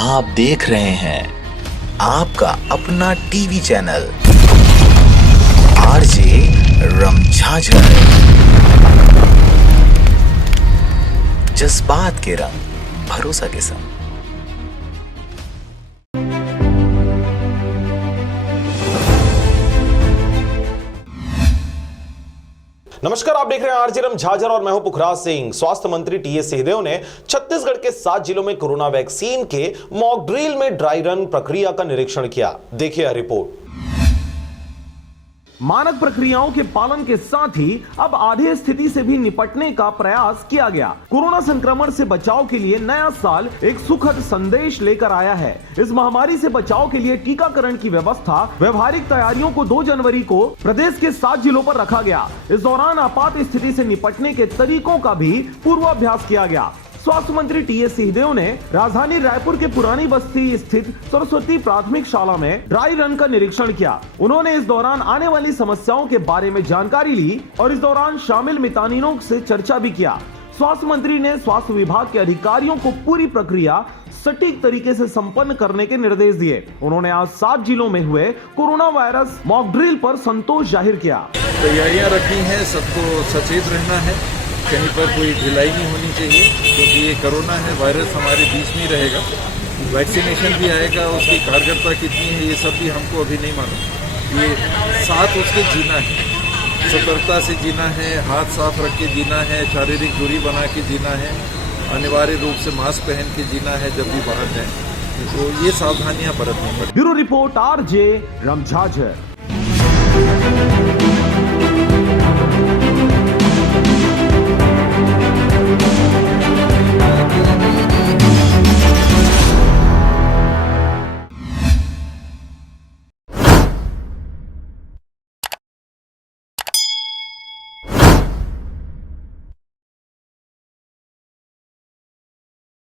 आप देख रहे हैं आपका अपना टीवी चैनल आरजे रमझाझर। जज्बात के रंग, भरोसा के संग। नमस्कार, आप देख रहे हैं आरजे रमझाझर और मैं हूं पुखराज सिंह। स्वास्थ्य मंत्री टीएस सिंहदेव ने छत्तीसगढ़ के 7 जिलों में कोरोना वैक्सीन के मॉक ड्रिल में ड्राई रन प्रक्रिया का निरीक्षण किया। देखिए यह रिपोर्ट। मानक प्रक्रियाओं के पालन के साथ ही अब आधे स्थिति से भी निपटने का प्रयास किया गया। कोरोना संक्रमण से बचाव के लिए नया साल एक सुखद संदेश लेकर आया है। इस महामारी से बचाव के लिए टीकाकरण की व्यवस्था व्यवहारिक तैयारियों को 2 जनवरी को प्रदेश के 7 जिलों पर रखा गया। इस दौरान आपात स्थिति से निपटने के तरीकों का भी पूर्वाभ्यास किया गया। स्वास्थ्य मंत्री टीएस सिंहदेव ने राजधानी रायपुर के पुरानी बस्ती स्थित सरस्वती प्राथमिक शाला में ड्राई रन का निरीक्षण किया। उन्होंने इस दौरान आने वाली समस्याओं के बारे में जानकारी ली और इस दौरान शामिल मितानिनों से चर्चा भी किया। स्वास्थ्य मंत्री ने स्वास्थ्य विभाग के अधिकारियों को पूरी प्रक्रिया सटीक तरीके से संपन्न करने के निर्देश दिए। उन्होंने आज 7 जिलों में हुए कोरोना वायरस मॉक ड्रिल पर संतोष जाहिर किया। तैयारियां रखी हैं, सबको सचेत रहना है, कहीं पर कोई ढिलाई नहीं होनी चाहिए, क्योंकि ये कोरोना है, वायरस हमारे बीच में रहेगा। वैक्सीनेशन भी आएगा, उसकी कारगरता कितनी है ये सब भी हमको अभी नहीं मालूम। ये साथ उसके जीना है, सतर्कता से जीना है, हाथ साफ रख के जीना है, शारीरिक दूरी बना के जीना है, अनिवार्य रूप से मास्क पहन के जीना है जब भी बाहर जाए। तो ये सावधानियां बरतनी पड़ेगी। Bureau report RJ रमझाझर।